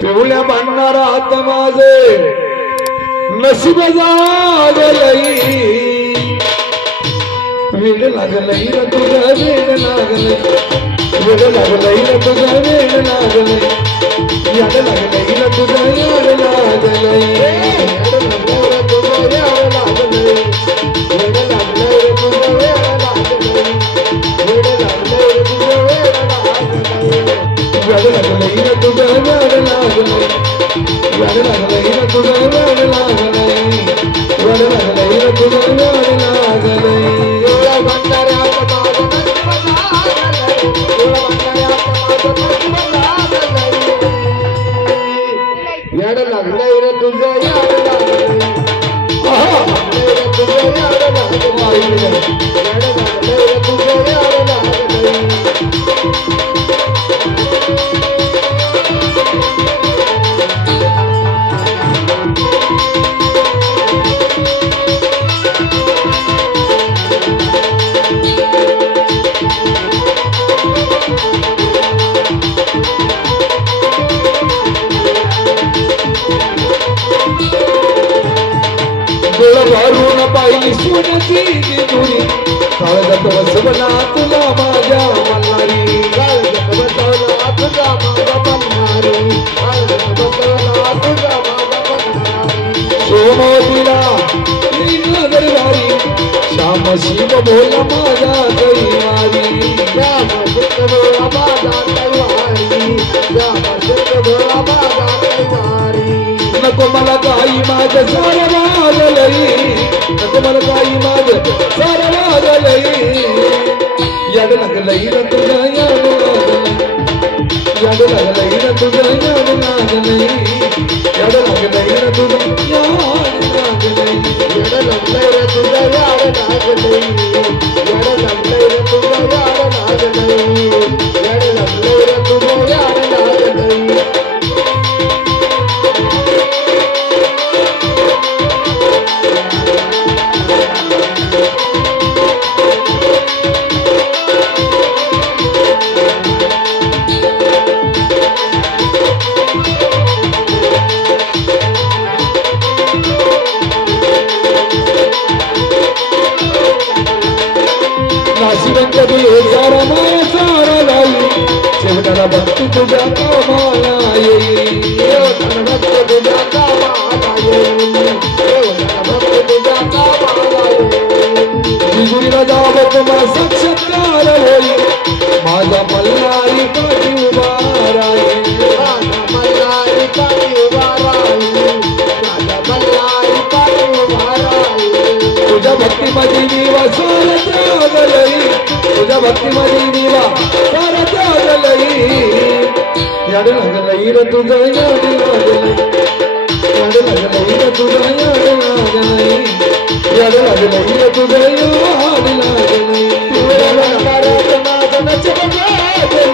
पिवळ्या भांडणारा हात माझे नशीब जागलई वेळ लागलई र तुझं वेळ लागलई वेळ लागलई र तुझं वेळ लागलई याड लागलई र तुझं याड लागलई याड लागलई र तुझं याड लागलई याड लागलई र तुझं याड लागलई याड लागलई र तुझं याड लागलई याड लागलंय रे तुझं याड लागलंय तुझं याड लागलंय याड लागलंय रे तुझं याड लागलंय डोळ भरून पाहिली सोन्याची दुरी काळजात बसवला तुला माझ्या मल्हारी काळजात बसवला तुझा माझा मल्हारी काळजात बसवला तुझा माझा मल्हारी सोमवतीला दरबारी श्याम शिव बोला माझ्या कैवारी श्याम शिव बोला माझा कैवारी श्याम शिव बोला माझा कैवारी नको मला काही माझं सारं वाजलई नको मला काही माझं सारं वाजलई याड लागलई र तुझं याड लागलई याड लागलई र तुझं याड लागलई याड लागलई र तुझं याड लागलई याड लागलंय रे तुझं याड लागलंय याड लागलंय रे तुझं याड लागलंय याड लागलंय रे तुझं याड लागलंय नाशिवंत हे सारा माया सारा लाई शेवटाला भक्ती तुझ्या कामाला येईल भक्त तुझ्या कामाला येईल भक्त तुझ्या कामाला येईल जिजुरीला जावं तुम्हा साक्षात्कार होईल माझा मल्हारी काठी उभा राहील माझा मल्हारी काठी उभा राहील माझा मल्हारी काठी उभा राहील तुझ्या भक्तीमध्ये निवा सारा त्यागलई तुझ्या भक्तीमध्ये निवा सारा त्यागलई याड लागलई र तुझं याड लागलई याड लागलई र तुझं याड लागलई याड लागलई र तुझं याड लागलई तुझ्या मल्हारात माझं नशीब जागलंय